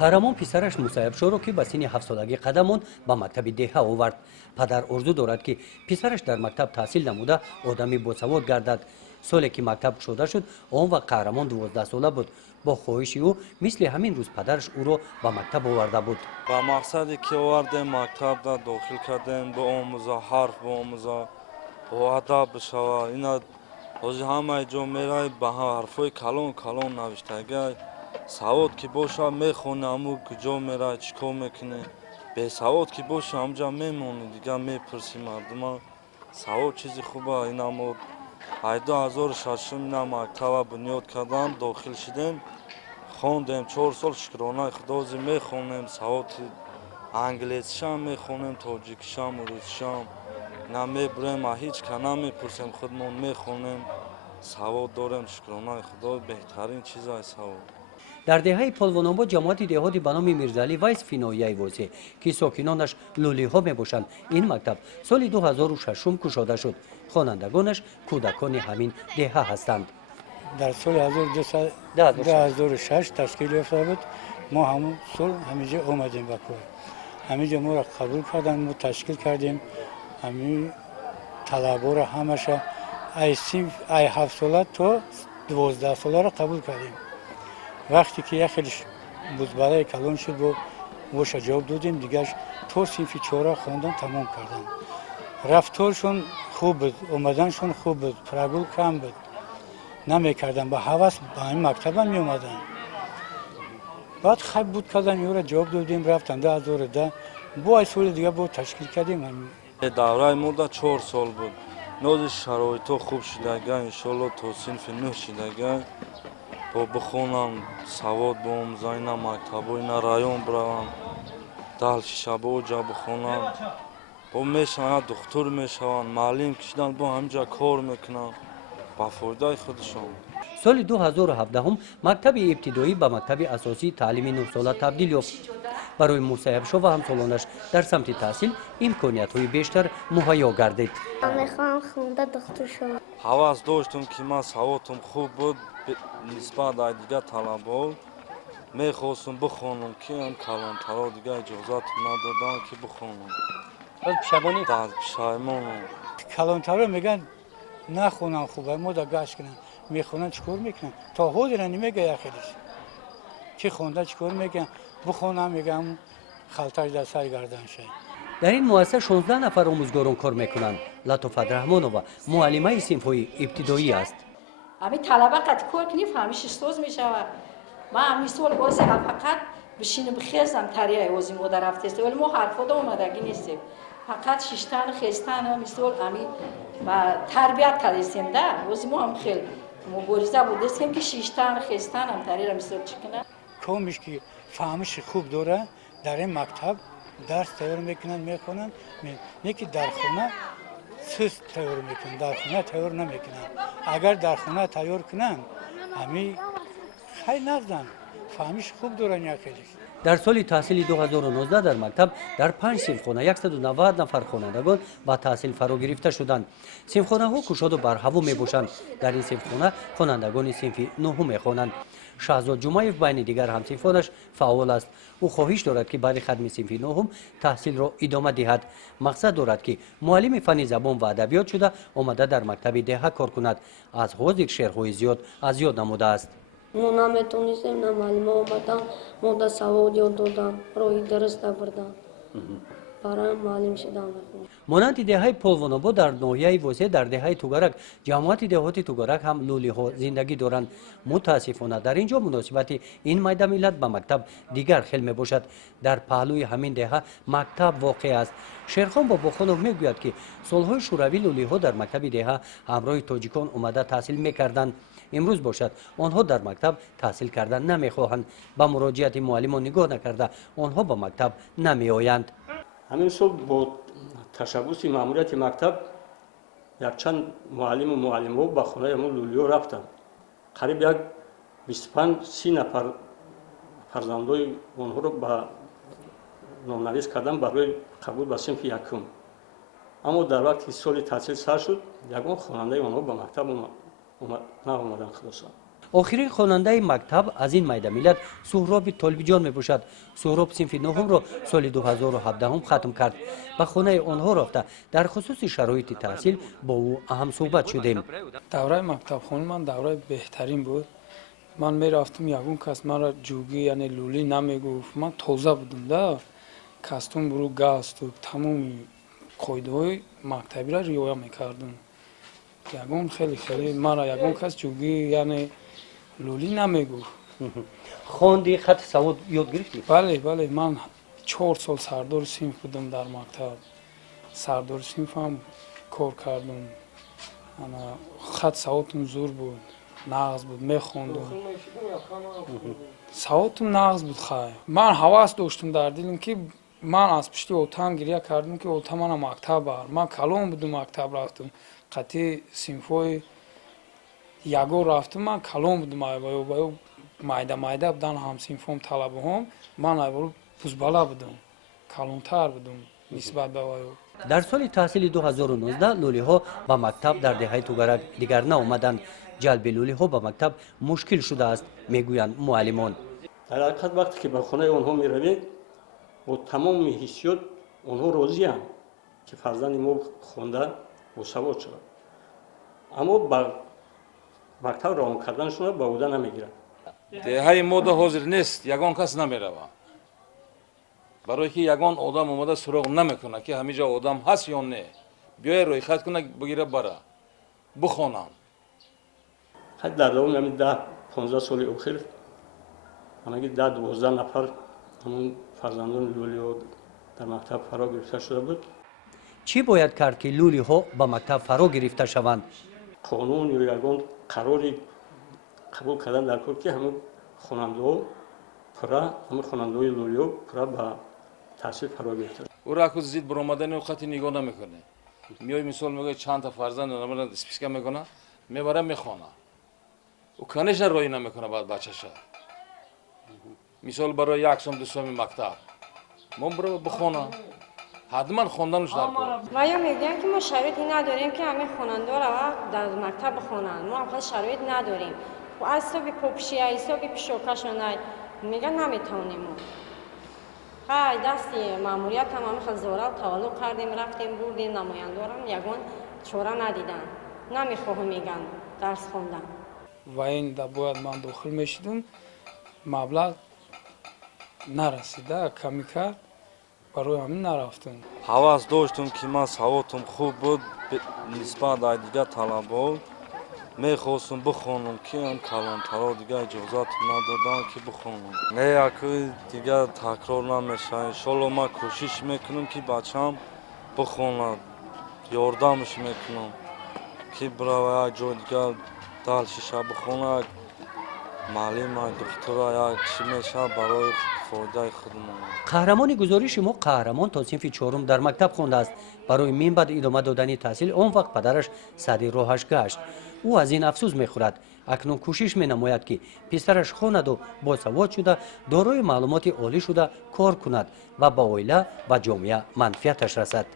қаҳрамон писараш мусайябшоро ки ба синни 7 солагӣ қадамон ба мактаби деҳа овард. падар орзу дорад ки писараш дар мактаб таҳсил намуда одами босавод гардад. соле ки мактаб кушода шуд, он вақт қаҳрамон 12 сола буд. бо хоҳиши ӯ мисли ҳамин рӯз падараш ӯро ба мактаб оварда буд. ба мақсаде ки овардем мактабда дохил кардем, биомӯза, ҳарф биомӯза, бо адаб бишава. ина ҳозир ҳамаи ҷо меравӣ, ба ҳарфҳои калон калон навиштагай. савод ки боша мехони, аму куҷо меравӣ, чӣ кор мекунӣ. бесавод ки боша ҳамҷа мемонӣ, дигар мепурсӣ мардума. савод чизи хуба. ина мо 2006 ина мактаба бунёд кардам, дохил шудем, хондем 4 сол, шукронаи худози мехонем, саводи англисишам мехонем, тоҷикишам, русишам. ина мебурем, а ҳеҷ ка намепурсем, худмон мехонем, савод дорем, шукронаи худо, беҳтарин чиз аст савод. дар деҳаи полвонобод ҷамоати деҳотӣ ба номи мирзалӣ вайс финоияи возе ки сокинонаш лӯлиҳо мебошанд, ин мактаб соли 2006 кушода шуд. хонандагонаш кӯдакони ҳамин деҳа ҳастанд. дар соли 2006 ташкил ёфта буд. мо ҳамон сол ҳаминҷо омадем ба кор. ҳаминҷо моро қабул карданд, мо ташкил кардем. ҳамин талабора ҳамаша ай 7 сола то 12 соларо қабул кардем. вақте ки як хеле бузбалаи калон шуд, боша ҷавоб додем, дигар то синфи 4 хондан тамом кардам. рафторшон хуб буд, омаданшон хуб буд, прогул кам буд. намекардам, ба ҳавас ба ин мактаба меомадам. баъд хаб буд кардам, ёра ҷавоб додем, рафтам 2010. бо ай соли дигар бо ташкил кардем. давраи мода 4 сол буд. нози шароито хуб шудага, иншоалло то синфи 9 шудага. бо бихонам, савод биомӯза, ина мактабо, ина район биравам, далши шабоҷа бихонам. бо мешавам, духтур мешавам, маълим кишидан, бо ҳамҷа кор мекунам. ба фоидаи худшон. соли 2017 мактаби ибтидоӣ ба мактаби асосии таълими 9 сола табдил ёфт. барои мусайябшо ва ҳамсолонаш дар самти таҳсил имкониятҳои бештар муҳайё гардид. мехоҳам хонда духтур шавам. ҳавас доштум ки ман саводам хуб буд нисбат ба дигар талабо. мехостум бихонам ки ин калонтаро дигар иҷозат надодам ки бихонам. пишаймонам. калонтаро мегӯянд нахонам хуб, мода гашт кунам. мехонам чӣ кор мекунам? то ҳозир намегӯяд яхелиш. ки хонда чӣ кор мекунам? бихонам, мегӯям халташ дар сари гарданшай. дар ин муассиса 16 нафар омӯзгорон кор мекунанд. латофат раҳмонова муаллимаи синфҳои ибтидоӣ аст. ҳамин талаба қати кор кунӣ фаҳмиши соз мешавад. ман мисол озира фақат бишини бихезам тарияи ози мода рафтест, вале мо ҳарфода омадагӣ нестем. фақат шиштан хестан мисол ҳамин ба тарбият кардестем да. ози мо ҳам хел мубориза будестем ки шиштан хестан ҳам тарира мисол чӣ кунад. комиш ки фаҳмиши хуб дора дар ин мактаб дарс тайёр мекунанд, мехонанд. не ки дар хона суст тайёр мекунанд, дар хона тайёр намекунанд. агар дар хона тайёр кунанд, ҳамин хай наздан фаҳмиши хуб доранд. якелиш дар соли таҳсили 2019 дар мактаб дар 5 синфхона 190 нафар хонандагон ба таҳсил фаро гирифта шуданд. синфхонаҳо кушоду барҳаво мебошанд. дар ин синфхона хонандагони синфи 9 мехонанд. шаҳзод ҷумаев байни дигар ҳамсинфонаш фаъол аст. ӯ хоҳиш дорад ки баъди хатми синфи 9 таҳсилро идома диҳад. мақсад дорад ки муаллими фанни забон ва адабиёт шуда омада дар мактаби деҳа кор кунад. аз ҳозир шеърҳои зиёд аз ёд намудааст. мо наметонистем, на маълима омадам, мода савод ёд додам, роҳи дуруст авардам. барои маълим шудам мехоҳам. монанди деҳаи полвонобод дар ноҳияи восе дар деҳаи тугарак ҷамоати деҳоти тугарак ҳам лӯлиҳо зиндагӣ доранд. мутаассифона дар ин ҷо муносибати ин майда миллат ба мактаб дигар хел мебошад. дар паҳлӯи ҳамин деҳа мактаб воқеъ аст. шерхон бобохонов мегӯяд ки солҳои шӯравӣ лӯлиҳо дар мактаби деҳа ҳамроҳи тоҷикон омада таҳсил мекарданд. имрӯз бошад онҳо дар мактаб таҳсил карда намехоҳанд. ба муроҷиати муаллимон нигоҳ накарда онҳо ба мактаб намеоянд. ҳамин сол бо ташаббуси маъмурияти мактаб якчанд муаллиму муаллимаҳо ба хонаи ҳамон лӯлиҳо рафтанд. қариб як 25-30 нафар фарзандои онҳоро ба номнавис кардам барои қабул ба синфи якум. аммо дар вақти соли таҳсил сар шуд, ягон хонандаи онҳо ба мактаб наомаданд. хулоса охирин хонандаи мактаб аз ин майдамиллат суҳроби толбиҷон мебошад. суҳроб синфи нуҳумро соли 2017 хатм кард. ба хонаи онҳо рафта дар хусуси шароити таҳсил бо ӯ ҳамсӯҳбат шудем. давраи мактабхони ман давраи беҳтарин буд. ман мерафтам, ягон кас маро ҷугӣ яъне лӯлӣ намегуфт. ман тоза будам да, кастум буру галстук тамоми қоидаҳои мактабиро риоя мекардам. ягон хеле маро ягон кас ҷугӣ яъне лӯлӣ намегуфт. хонди хати савод ёд гирифтӣ? бале ман 4 сол сардори синф будам дар мактаб. сардори синфам кор кардам. хат саводам зур буд, нағз буд, мехондам. саводам нағз буд. хай ман ҳавас доштам дар дилам ки ман аз пишти отам гирья кардам ки ота мана мактаб бар. ман калон будам, мактаб рафтам. қатъи синфҳои ягон рафтам, ман калон будам. айбаёбаё майда будан ҳамсинфҳом талабаҳом. ман айбаро бузбала будам, калонтар будам нисбат ба ваё. дар соли таҳсили 2019 лӯлиҳо ба мактаб дар деҳаи тугарак дигар наомаданд. ҷалби лӯлиҳо ба мактаб мушкил шудааст, мегӯянд муаллимон. дар ҳақиқат вақте ки ба хонаи онҳо меравем, бо тамоми ҳиссиёт онҳо розиянд ки фарзанди мо хонда босавод шавад. аммо ба мактаб равон карданашонро ба ӯҳда намегиранд. деҳаи мода ҳозир нест, ягон кас намерава. барое ки ягон одам омада суроғ намекуна ки ҳамиҷа одам ҳаст ё не. биёя рӯйхат куна, бигира бара бихонам. ҳад дар давоми ҳамин 10-15 соли охир ҳамаги 10-12 нафар ҳамон фарзандони лӯлиҳо дар мактаб фаро гирифта шуда буд. чӣ бояд кард ки лӯлиҳо ба мактаб фаро гирифта шаванд? қонун ё ягон қарори қабул кардан дар кор ки ҳамон хонандаҳо пурра, ҳамон хонандаҳои лӯлиҳо пурра ба таҳсил фаро гирифта. ӯ раку зид баромадани вақти нигоҳ намекунӣ. миёй мисол мегӯяд чандта фарзанд списка мекуна, мебара мехона. ӯ конечно роӣ намекуна баъд бачаша. мисол барои 1 сом 2 соми мактаб мо биро бихона, ҳатман хонданаш дар кор. ва ё мегӯям ки мо шароити надорем ки ҳамин хонандора дар мактаб бихонанд. мо ҳам шароит надорем. аз ҳисоби попушӣ, аз ҳисоби пишокашонай мегӯянд наметавонем. мо ҳай дасти маъмуриятам ҳамихел зора таваллуқ кардем, рафтем бурдем, намояндорам ягон чора надиданд. намехоҳам мегӯянд дарс хондан. ва ин да бояд ман дохил мешудам, маблағ нарасида, камӣ кард, барои ҳамин нарафтам. ҳавас доштам ки ман саводам хуб буд нисбат ба дигар талабаҳо. мехостам бихонам ки ам калонтаро дигар иҷозат надоданд ки бихонам. не яки дигар такрор намешавад. иншолло ман кӯшиш мекунам ки бачаам бихонад. ёрдамаш мекунам ки бирава як ҷои дигар дал шиша бихонад. маълима духтура як чӣ мешавад барои фоидаи худмон. қаҳрамони гузориши мо қаҳрамон то синфи 4 дар мактаб хондааст. барои минбаъд идома додани таҳсил он вақт падараш сари роҳаш гашт. ӯ аз ин афсӯс мехӯрад. акнун кӯшиш менамояд ки писараш хонаду босавод шуда дорои маълумоти олӣ шуда кор кунад ва ба оила ва ҷомеа манфиаташ расад.